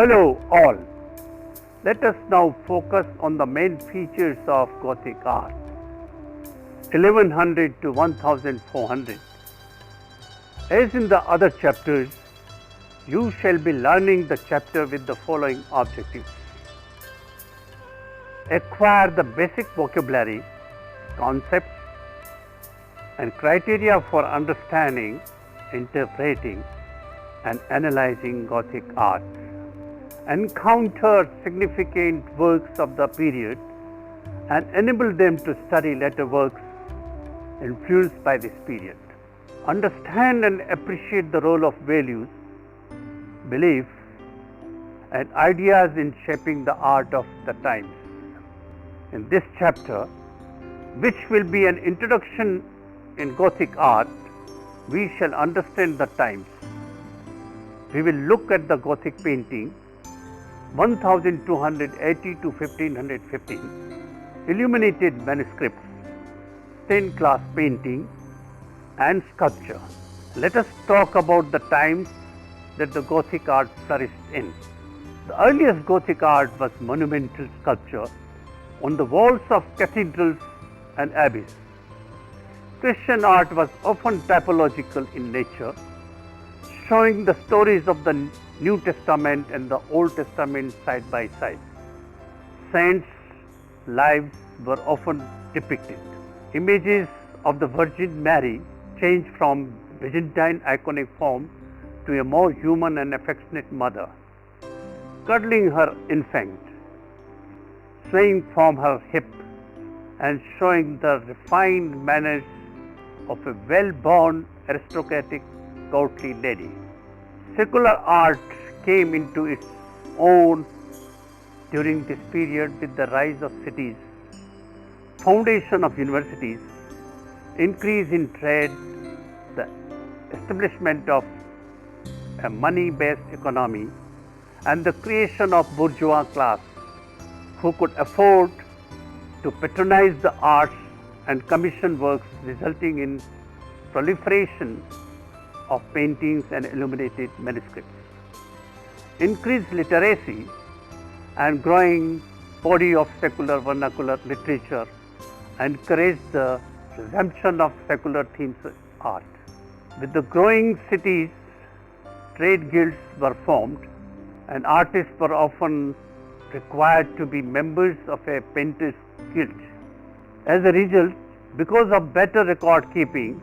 Hello all. Let us now focus on the main features of Gothic art, 1100 to 1400. As in the other chapters, you shall be learning the chapter with the following objectives. Acquire the basic vocabulary, concepts, and criteria for understanding, interpreting, and analyzing Gothic art. Encounter significant works of the period and enable them to study later works influenced by this period. Understand and appreciate the role of values, beliefs, and ideas in shaping the art of the times. In this chapter, which will be an introduction in Gothic art, we shall understand the times. We will look at the Gothic painting 1280 to 1515, illuminated manuscripts, stained glass painting, and sculpture. Let us talk about the times that the Gothic art flourished in. The earliest Gothic art was monumental sculpture on the walls of cathedrals and abbeys. Christian art was often typological in nature, showing the stories of the New Testament and the Old Testament side by side. Saints' lives were often depicted. Images of the Virgin Mary changed from Byzantine iconic form to a more human and affectionate mother, cuddling her infant, swaying from her hip, and showing the refined manners of a well-born aristocratic courtly lady. Secular art came into its own during this period with the rise of cities, foundation of universities, increase in trade, the establishment of a money-based economy, and the creation of bourgeois class who could afford to patronize the arts and commission works, resulting in proliferation of paintings and illuminated manuscripts. Increased literacy and growing body of secular vernacular literature encouraged the resumption of secular themes art. With the growing cities, trade guilds were formed and artists were often required to be members of a painters' guild. As a result, because of better record keeping,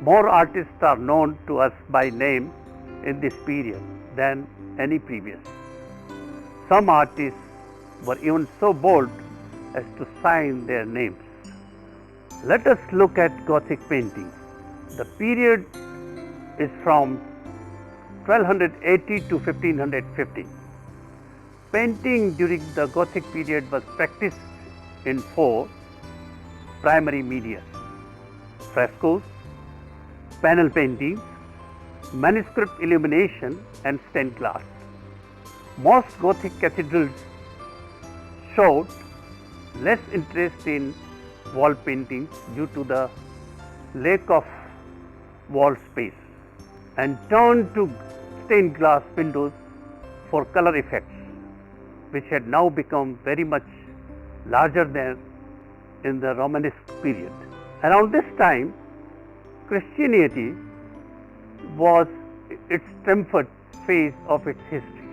more artists are known to us by name in this period than any previous. Some artists were even so bold as to sign their names. Let us look at Gothic painting. The period is from 1280 to 1550. Painting during the Gothic period was practiced in four primary media: frescoes, panel paintings, manuscript illumination, and stained glass. Most Gothic cathedrals showed less interest in wall paintings due to the lack of wall space and turned to stained glass windows for color effects, which had now become very much larger than in the Romanesque period. Around this time, Christianity was its triumphant phase of its history,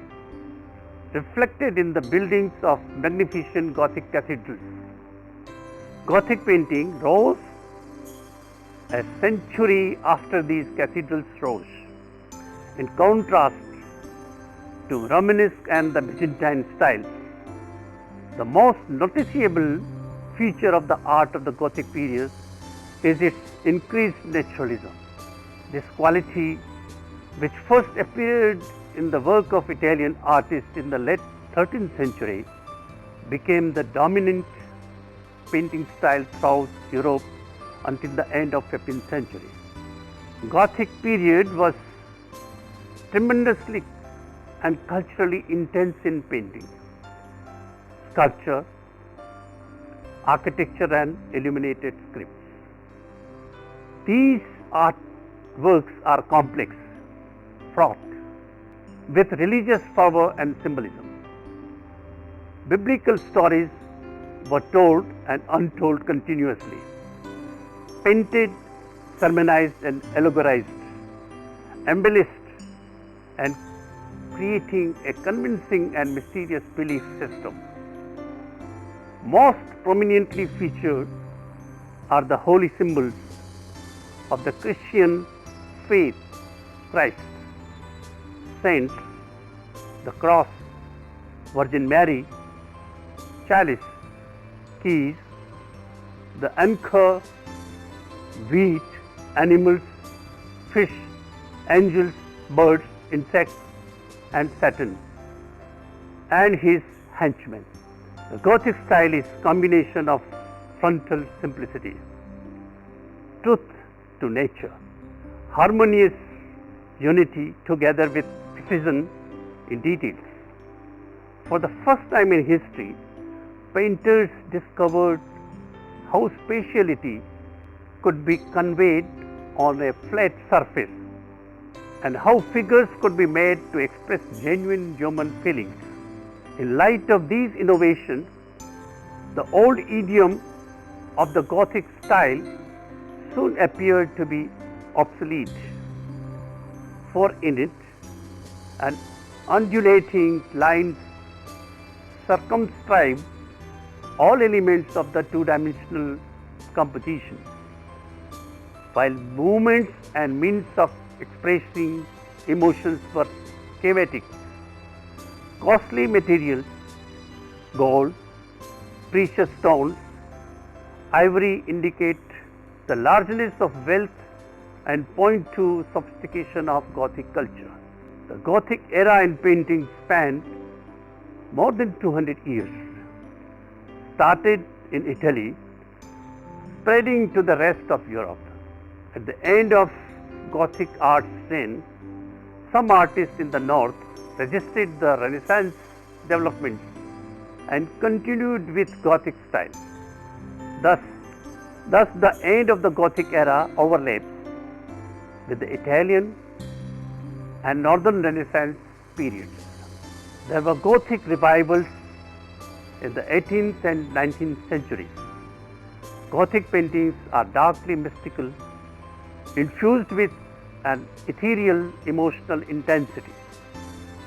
reflected in the buildings of magnificent Gothic cathedrals. Gothic painting rose a century after these cathedrals rose, in contrast to Romanesque and the Byzantine styles. The most noticeable feature of the art of the Gothic period is its increased naturalism. This quality, which first appeared in the work of Italian artists in the late 13th century, became the dominant painting style throughout Europe until the end of 15th century. Gothic period was tremendously and culturally intense in painting, sculpture, architecture, and illuminated scripts. These artworks are complex, fraught, with religious fervor and symbolism. Biblical stories were told and untold continuously, painted, sermonized, and allegorized, embellished, and creating a convincing and mysterious belief system. Most prominently featured are the holy symbols of the Christian faith: Christ, saints, the cross, Virgin Mary, chalice, keys, the anchor, wheat, animals, fish, angels, birds, insects, and Saturn, and his henchmen. The Gothic style is a combination of frontal simplicity, truth to nature, harmonious unity together with precision in details. For the first time in history, painters discovered how spatiality could be conveyed on a flat surface and how figures could be made to express genuine human feelings. In light of these innovations, the old idiom of the Gothic style soon appeared to be obsolete, for in it an undulating lines circumscribe all elements of the two-dimensional composition, while movements and means of expressing emotions were chaotic. Costly materials, gold, precious stones, ivory indicate the largeness of wealth and point to sophistication of Gothic culture. The Gothic era in painting spanned more than 200 years. Started in Italy, spreading to the rest of Europe. At the end of Gothic art's reign, some artists in the north resisted the Renaissance developments and continued with Gothic style. Thus the end of the Gothic era overlaps with the Italian and Northern Renaissance periods. There were Gothic revivals in the 18th and 19th centuries. Gothic paintings are darkly mystical, infused with an ethereal emotional intensity.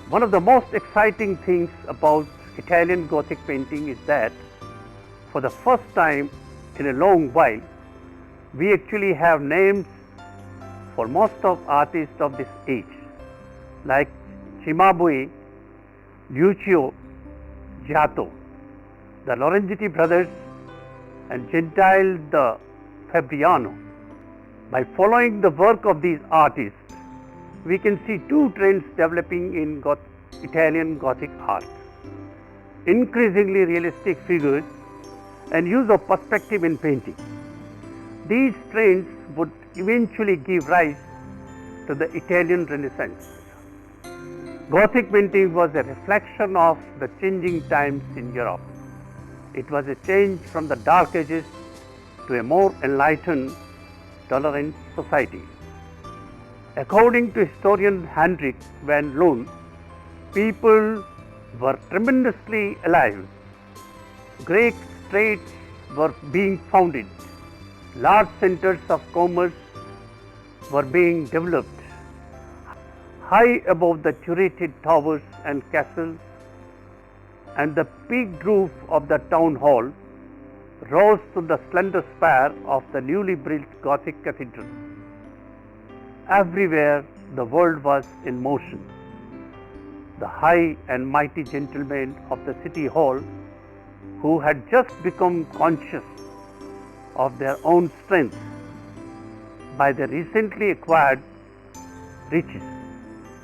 One of the most exciting things about Italian Gothic painting is that for the first time in a long while, we actually have names for most of artists of this age, like Cimabue, Lucio, Giotto, the Lorenzetti brothers, and Gentile the Fabriano. By following the work of these artists, we can see two trends developing in Italian Gothic art: increasingly realistic figures and use of perspective in painting. These trends would eventually give rise to the Italian Renaissance. Gothic painting was a reflection of the changing times in Europe. It was a change from the Dark Ages to a more enlightened, tolerant society. According to historian Heinrich van Loon, people were tremendously alive. Great trades were being founded. Large centers of commerce were being developed. High above the turreted towers and castles and the peaked roof of the town hall rose to the slender spire of the newly built Gothic cathedral. Everywhere the world was in motion. The high and mighty gentlemen of the city hall, who had just become conscious of their own strength by their recently acquired riches,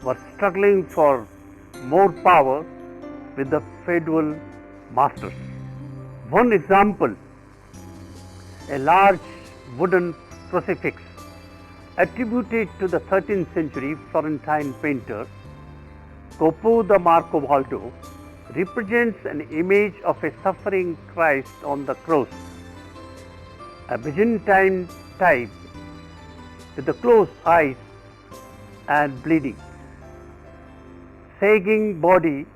were struggling for more power with the feudal masters. One example, a large wooden crucifix attributed to the 13th century Florentine painter Coppo da Marcobaldo, represents an image of a suffering Christ on the cross, a Byzantine type with the closed eyes and bleeding. sagging body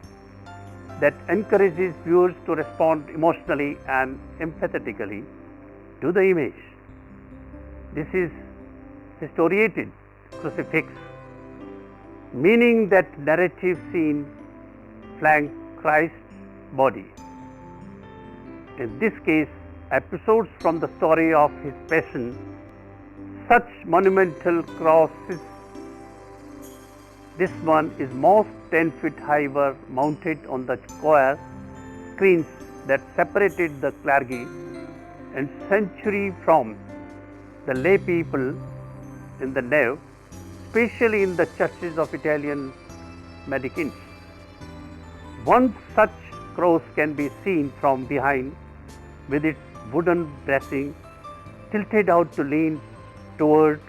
that encourages viewers to respond emotionally and empathetically to the image. This is historiated crucifix, meaning that narrative scenes flank Christ's body. In this case, episodes from the story of his passion, such monumental crosses. This one is most 10 feet high, were mounted on the choir screens that separated the clergy and sanctuary from the lay people in the nave, especially in the churches of Italian Mendicants. One such cross can be seen from behind with its wooden bracing tilted out to lean toward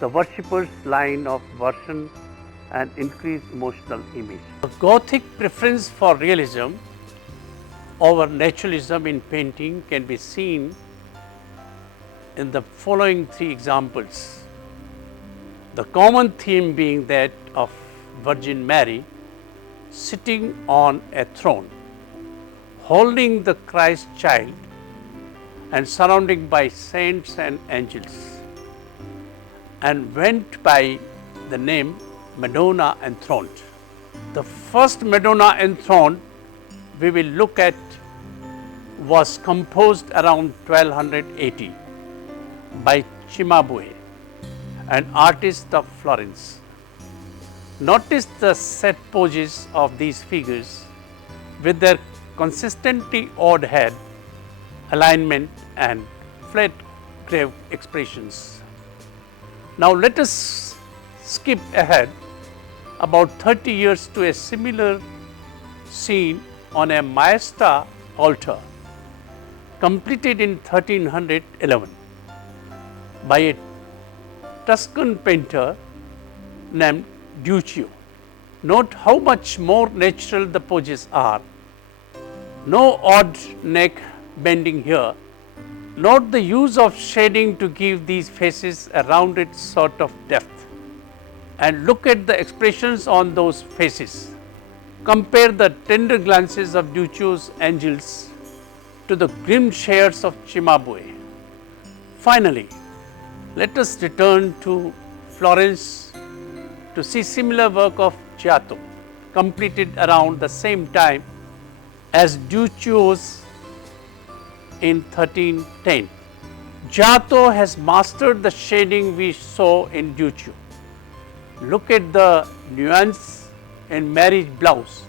the worshippers' line of version and increase emotional image. The Gothic preference for realism over naturalism in painting can be seen in the following three examples. The common theme being that of Virgin Mary sitting on a throne, holding the Christ child and surrounded by saints and angels, and went by the name Madonna enthroned. The first Madonna enthroned we will look at was composed around 1280 by Cimabue, an artist of Florence. Notice the set poses of these figures with their consistently odd head alignment and flat grave expressions. Now let us skip ahead about 30 years to a similar scene on a Maesta altar completed in 1311 by a Tuscan painter named Duccio. Note how much more natural the poses are. No odd neck bending here. Note the use of shading to give these faces a rounded sort of depth. And look at the expressions on those faces. Compare the tender glances of Duccio's angels to the grim shares of Cimabue. Finally, let us return to Florence to see similar work of Giotto, completed around the same time as Duccio's in 1310. Giotto has mastered the shading we saw in Duccio. Look at the nuance in Mary's blouse.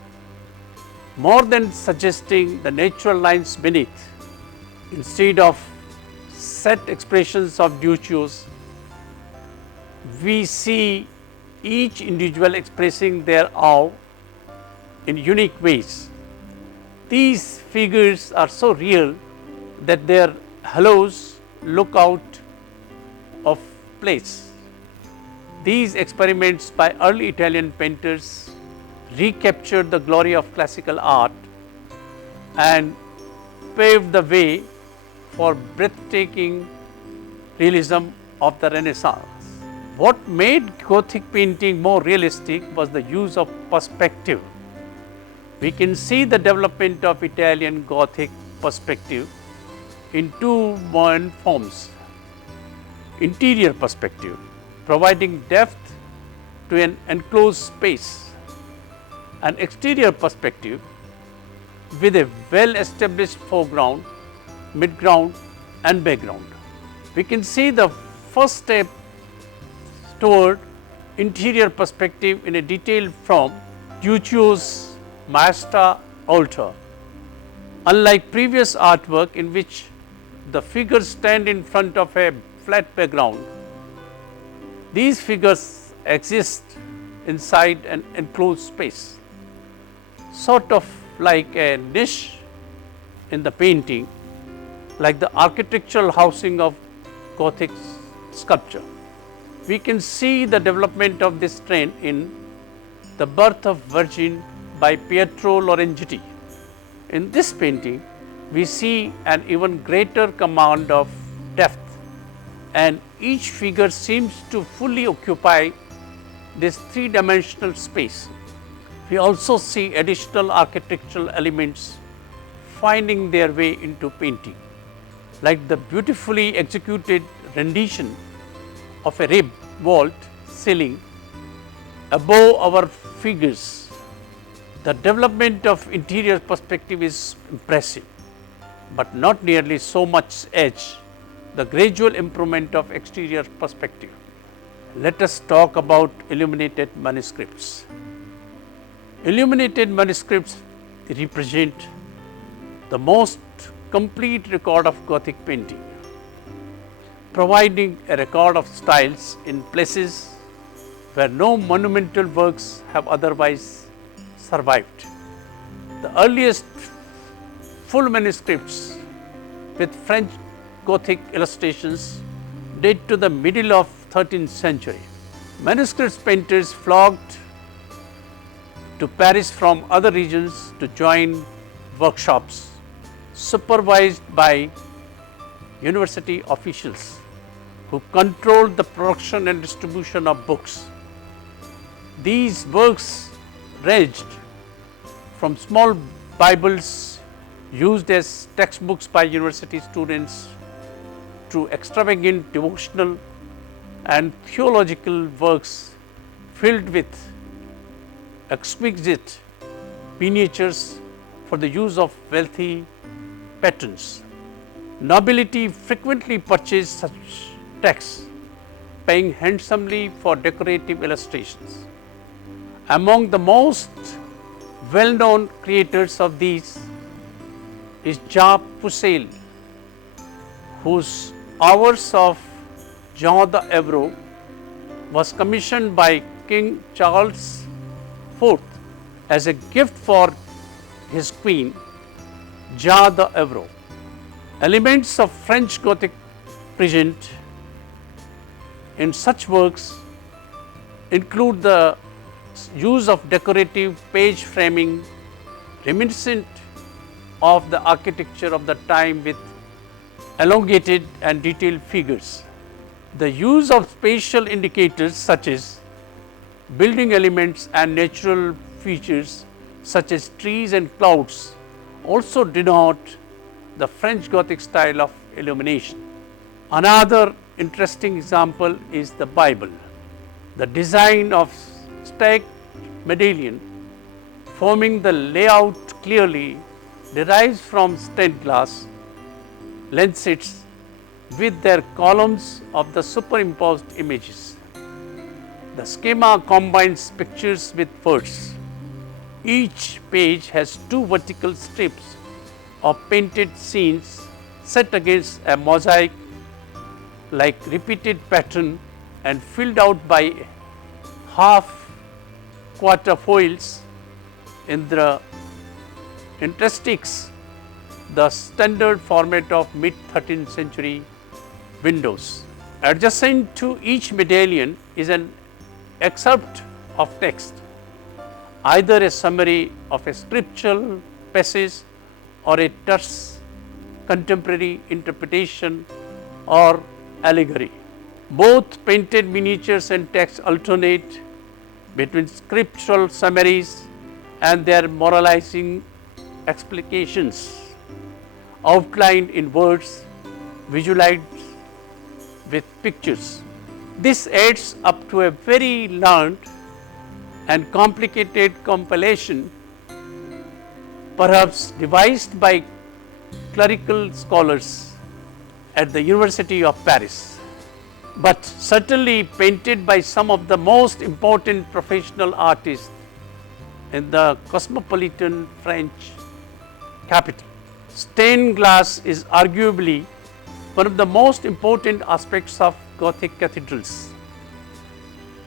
More than suggesting the natural lines beneath, instead of set expressions of Duccio's, we see each individual expressing their awe in unique ways. These figures are so real that their halos look out of place. These experiments by early Italian painters recaptured the glory of classical art and paved the way for breathtaking realism of the Renaissance. What made Gothic painting more realistic was the use of perspective. We can see the development of Italian Gothic perspective in two modern forms. Interior perspective, providing depth to an enclosed space, and exterior perspective with a well-established foreground, midground and background. We can see the first step toward interior perspective in a detail from Duccio's Maesta altar. Unlike previous artwork in which the figures stand in front of a flat background, these figures exist inside an enclosed space, sort of like a niche in the painting, like the architectural housing of Gothic sculpture. We can see the development of this trend in The Birth of Virgin by Pietro Lorenzetti. In this painting, we see an even greater command of depth, and each figure seems to fully occupy this three-dimensional space. We also see additional architectural elements finding their way into painting, like the beautifully executed rendition of a rib vault ceiling above our figures. The development of interior perspective is impressive, but not nearly so much as the gradual improvement of exterior perspective. Let us talk about illuminated manuscripts. Illuminated manuscripts represent the most complete record of Gothic painting, providing a record of styles in places where no monumental works have otherwise survived. The earliest full manuscripts with French Gothic illustrations date to the middle of 13th century. Manuscripts painters flocked to Paris from other regions to join workshops supervised by university officials who controlled the production and distribution of books. These works ranged from small Bibles used as textbooks by university students to extravagant devotional and theological works filled with exquisite miniatures for the use of wealthy patrons. Nobility frequently purchased such texts, paying handsomely for decorative illustrations. Among the most well-known creators of these is Jean Poussel, whose Hours of Jean d'Evroux was commissioned by King Charles IV as a gift for his queen, Jean d'Evroux. Elements of French Gothic present in such works include the use of decorative page framing reminiscent of the architecture of the time with elongated and detailed figures. The use of spatial indicators such as building elements and natural features such as trees and clouds also denote the French Gothic style of illumination. Another interesting example is the Bible. The design of stacked medallion forming the layout clearly derives from stained glass lancets with their columns of the superimposed images. The schema combines pictures with words. Each page has two vertical strips of painted scenes set against a mosaic like repeated pattern and filled out by half quatrefoils in the interstices, the standard format of mid-13th century windows. Adjacent to each medallion is an excerpt of text, either a summary of a scriptural passage or a terse contemporary interpretation or allegory. Both painted miniatures and text alternate between scriptural summaries and their moralizing explications, outlined in words, visualized with pictures. This adds up to a very learned and complicated compilation, perhaps devised by clerical scholars at the University of Paris, but certainly painted by some of the most important professional artists in the cosmopolitan French capital. Stained glass is arguably one of the most important aspects of Gothic cathedrals.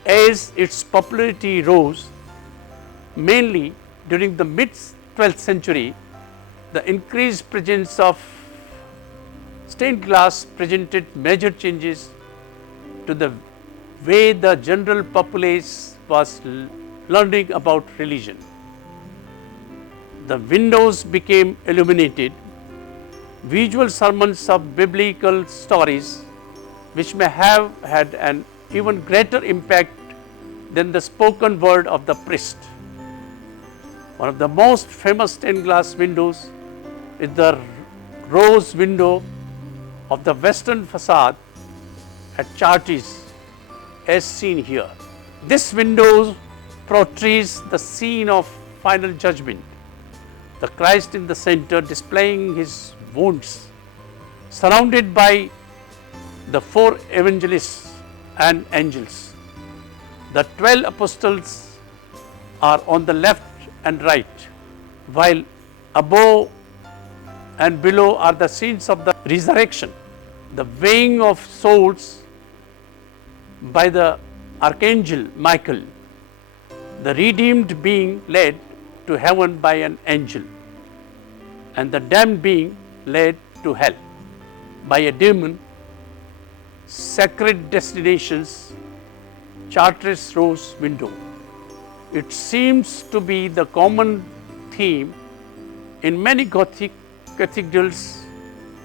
As its popularity rose, mainly during the mid-12th century, the increased presence of stained glass presented major changes to the way the general populace was learning about religion. The windows became illuminated. Visual sermons of biblical stories, which may have had an even greater impact than the spoken word of the priest, One of the most famous stained glass windows is the rose window of the western facade at Chartres, as seen here. This window portrays the scene of final judgment, the Christ in the center displaying his wounds, surrounded by the 4 evangelists and angels. The 12 apostles are on the left and right, while above and below are the scenes of the resurrection, the weighing of souls by the archangel Michael, the redeemed being led to heaven by an angel, and the damned being led to hell by a demon. Sacred destinations, Chartres rose window. It seems to be the common theme in many Gothic cathedrals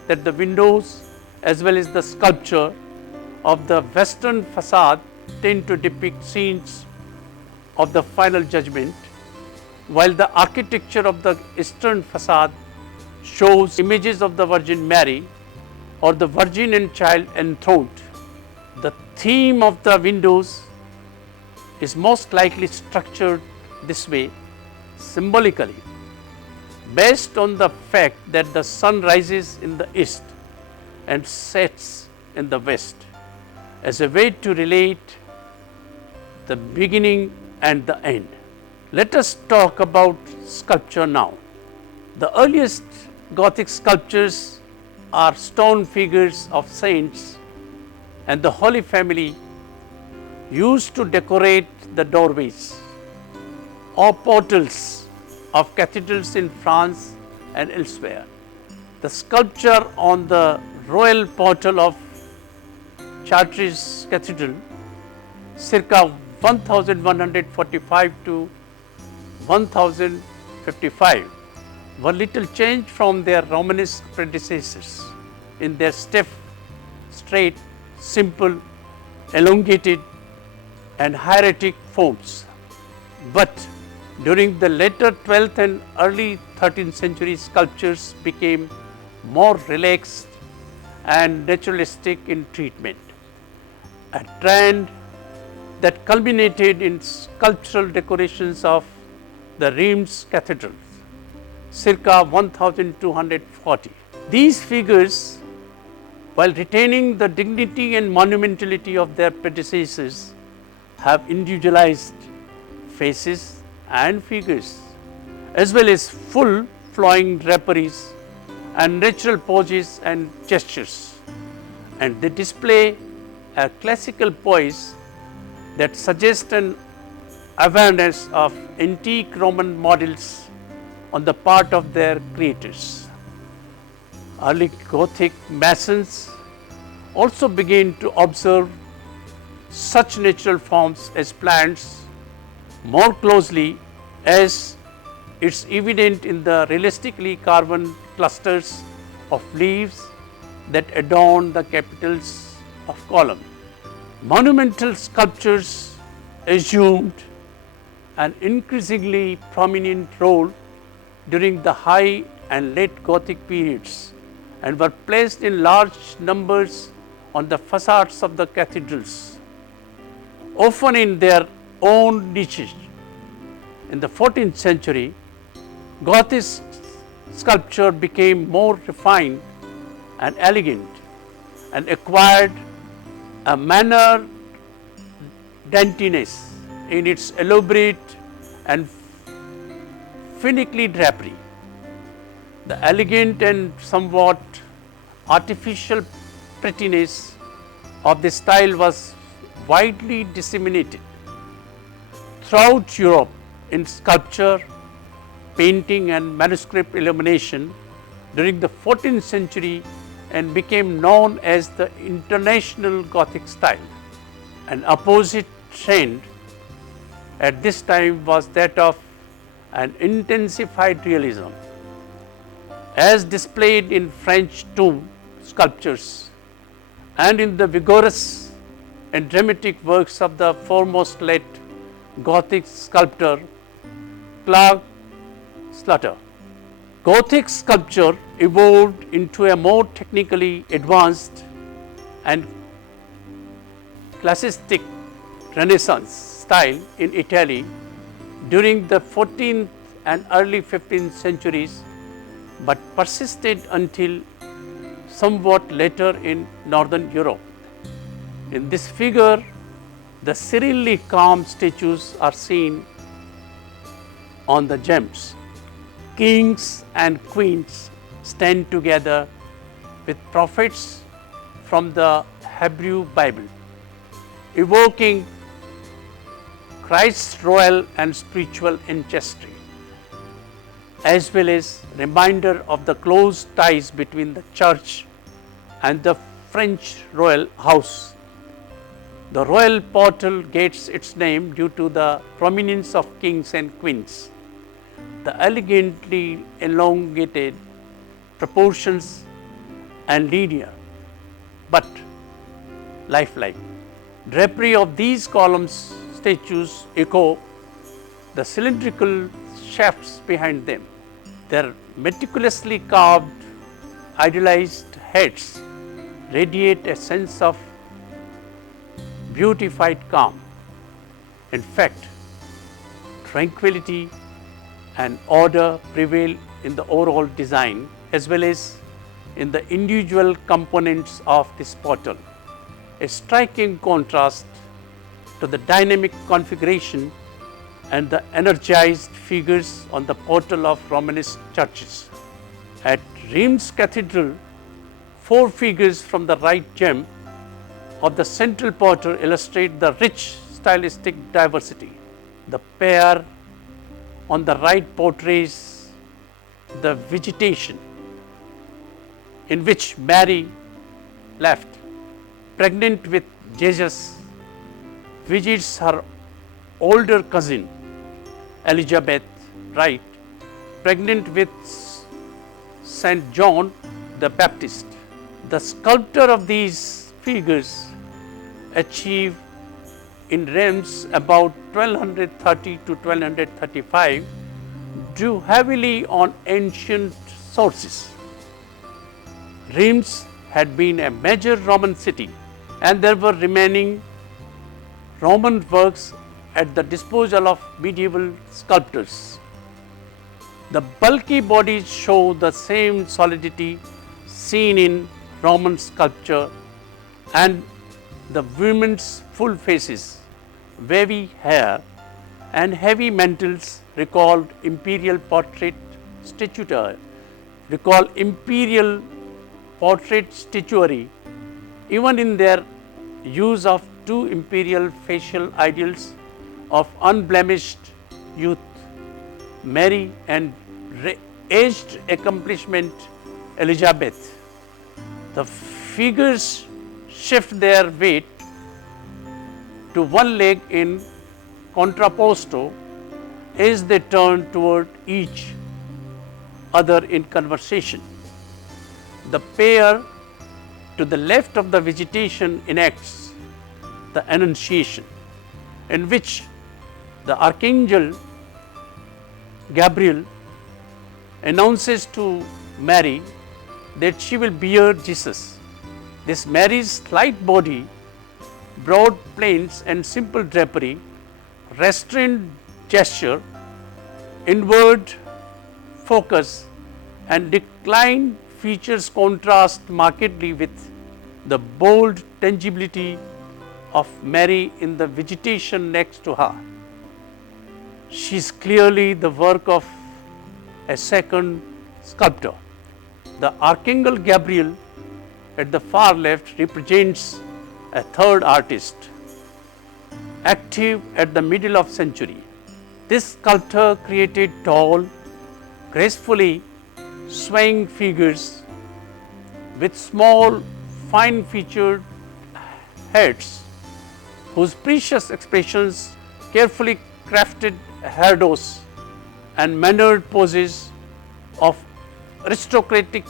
that the windows as well as the sculpture of the western facade tend to depict scenes of the final judgment, while the architecture of the eastern facade shows images of the Virgin Mary or the Virgin and Child enthroned. The theme of the windows is most likely structured this way symbolically, based on the fact that the sun rises in the east and sets in the west, as a way to relate the beginning and the end. Let us talk about sculpture now. The earliest Gothic sculptures are stone figures of saints and the Holy Family used to decorate the doorways or portals of cathedrals in France and elsewhere. The sculpture on the royal portal of Chartres Cathedral, circa 1145 to 1055, were little changed from their Romanesque predecessors in their stiff, straight, simple, elongated and hieratic forms. But during the later 12th and early 13th century, sculptures became more relaxed and naturalistic in treatment, a trend that culminated in sculptural decorations of the Reims Cathedral, circa 1240. These figures, while retaining the dignity and monumentality of their predecessors, have individualized faces and figures, as well as full flowing draperies and natural poses and gestures, and they display a classical poise that suggests an awareness of antique Roman models on the part of their creators. Early Gothic masons also began to observe such natural forms as plants more closely, as it's evident in the realistically carven clusters of leaves that adorn the capitals of columns. Monumental sculptures assumed an increasingly prominent role during the high and late Gothic periods and were placed in large numbers on the facades of the cathedrals, often in their own niches. In the 14th century, Gothic sculpture became more refined and elegant and acquired a manner daintiness in its elaborate and finicky drapery. The elegant and somewhat artificial prettiness of this style was widely disseminated throughout Europe in sculpture, painting and manuscript illumination during the 14th century and became known as the International Gothic style. An opposite trend at this time was that of an intensified realism, as displayed in French tomb sculptures and in the vigorous and dramatic works of the foremost late Gothic sculptor Claude slaughter. Gothic sculpture evolved into a more technically advanced and classicistic Renaissance style in Italy during the 14th and early 15th centuries, but persisted until somewhat later in Northern Europe. In this figure, the serenely calm statues are seen on the gems. Kings and queens stand together with prophets from the Hebrew Bible, evoking Christ's royal and spiritual ancestry, as well as reminder of the close ties between the church and the French royal house. The royal portal gets its name due to the prominence of kings and queens. The elegantly elongated proportions and linear but lifelike drapery of these columns statues echo the cylindrical shafts behind them. Their meticulously carved, idealized heads radiate a sense of beautified calm. In fact, tranquility and order prevail in the overall design as well as in the individual components of this portal, a striking contrast to the dynamic configuration and the energized figures on the portal of Romanesque churches. At Reims Cathedral, 4 figures from the right gem of the central portal illustrate the rich stylistic diversity. The pair on the right portrays the vegetation in which Mary left, pregnant with Jesus, visits her older cousin Elizabeth, right, pregnant with Saint John the Baptist. The sculptor of these figures achieved in Reims about 1230 to 1235 drew heavily on ancient sources. Reims had been a major Roman city and there were remaining Roman works at the disposal of medieval sculptors. The bulky bodies show the same solidity seen in Roman sculpture, and the women's full faces, wavy hair and heavy mantles recall imperial portrait statuary, even in their use of 2 imperial facial ideals of unblemished youth, Mary and aged accomplishment Elizabeth. The figures shift their weight to one leg in contrapposto as they turn toward each other in conversation. The pair to the left of the vegetation enacts the Annunciation, in which the Archangel Gabriel announces to Mary that she will bear Jesus. This Mary's slight body, broad plains and simple drapery, restrained gesture, inward focus and declined features contrast markedly with the bold tangibility of Mary in the vegetation next to her. She is clearly the work of a second sculptor. The Archangel Gabriel at the far left represents a third artist, active at the middle of century. This sculptor created tall, gracefully swaying figures with small, fine-featured heads whose precious expressions, carefully crafted hairdos and mannered poses of aristocratic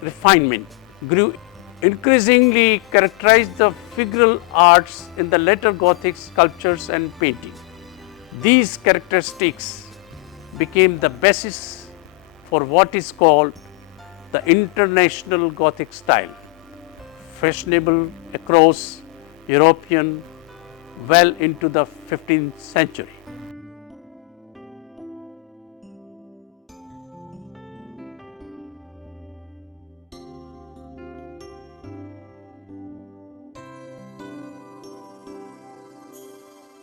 refinement grew increasingly characterized the figural arts in the later Gothic sculptures and painting. These characteristics became the basis for what is called the international Gothic style, fashionable across European well into the 15th century.